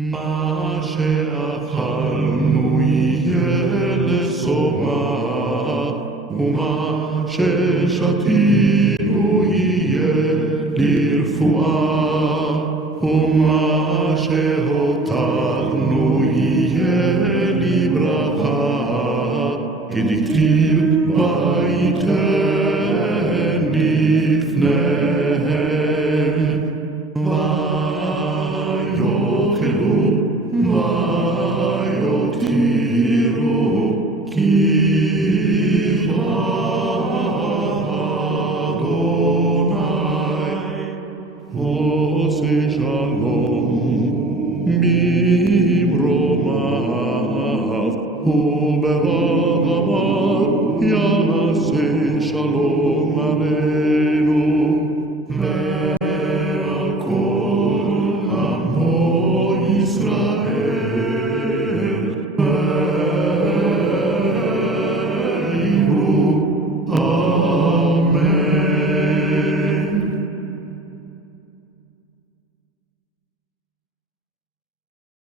מה שאכלנו יהיה לשובע, ומה ששתינו יהיה לרפואה, ומה שהותרנו יהיה לברכה, כדכתיב ויתן לפניהם. ויאכלו ויותירו כי אדוני עושה שלום במרומיו, וברחמיו יעשה שלום עליהם.